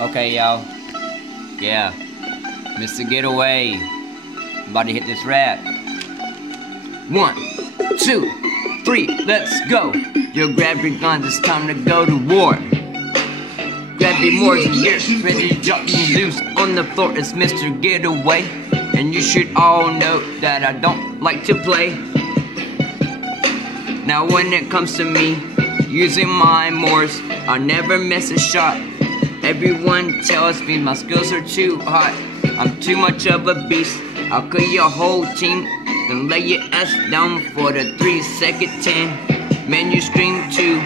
Okay, y'all. Yeah. Mr. Getaway. I'm about to hit this rap. 1, 2, 3, let's go. Yo, grab your guns, it's time to go to war. Grab your Moors and get ready to drop you loose on the floor. It's Mr. Getaway, and you should all know that I don't like to play. Now when it comes to me using my Moors, I never miss a shot. Everyone tells me my skills are too hot. I'm too much of a beast. I'll kill your whole team, then lay your ass down for the 3-second 10. Man, you scream too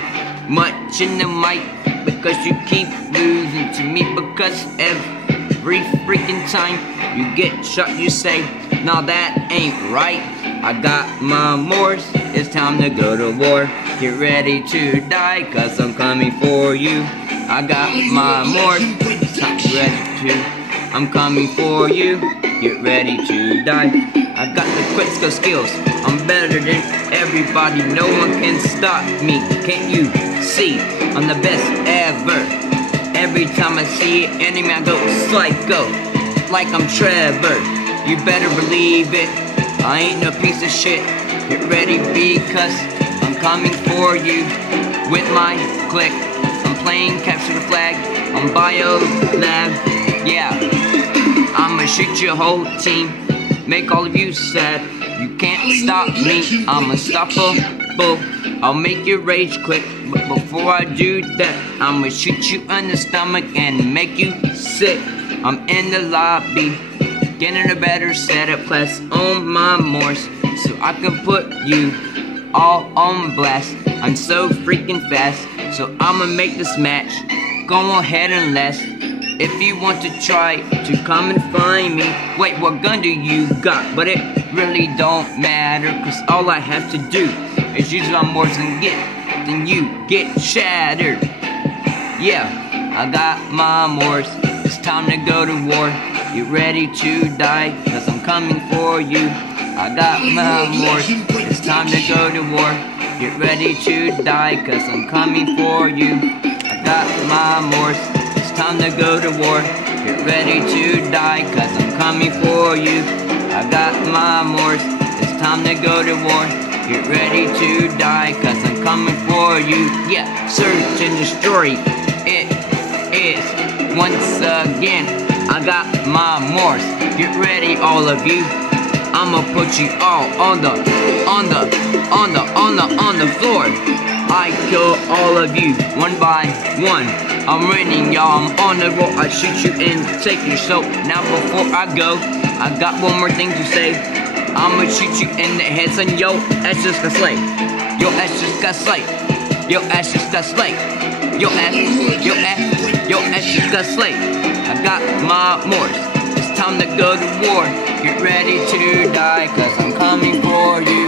much in the mic because you keep losing to me. Because every freaking time you get shot, you say, nah, that ain't right. I got my Moors, it's time to go to war. Get ready to die, cause I'm coming for you. I got my Moors, I'm coming for you. Get ready to die. I got the critical skills, I'm better than everybody. No one can stop me, can't you see? I'm the best ever. Every time I see an enemy, I go psycho, like I'm Trevor. You better believe it, I ain't no piece of shit. Get ready because I'm coming for you. With my click, I'm playing capture the flag on Bio Lab. Yeah, I'ma shoot your whole team, make all of you sad. You can't stop me, I'm unstoppable. I'll make you rage quick, but before I do that, I'ma shoot you in the stomach and make you sick. I'm in the lobby, getting a better setup class on my Moors, so I can put you all on blast. I'm so freaking fast, so I'ma make this match. Go ahead and last. If you want to try to come and find me, wait, what gun do you got? But it really don't matter, cause all I have to do is use my Moors and then you get shattered. Yeah, I got my Moors, it's time to go to war. You ready to die, cause I'm coming for you. I got my Moors, it's time to go to war. Get ready to die, cause I'm coming for you. I got my Moors, it's time to go to war. Get ready to die, cause I'm coming for you. I got my Moors, it's time to go to war. Get ready to die, cause I'm coming for you. Yeah, search and destroy. It is once again. I got my Moors. Get ready, all of you. I'ma put you all on the floor. I kill all of you one by one. I'm winning, y'all. I'm on the roll. I shoot you and take your soul. Now before I go, I got one more thing to say. I'ma shoot you in the head, son. Yo, ass just got slayed. Yo, ass just got slayed. Yo, ass just got slayed. Yo, ass just got slayed. I got my Moors. It's time to go to war. Get ready to die, cause I'm coming for you.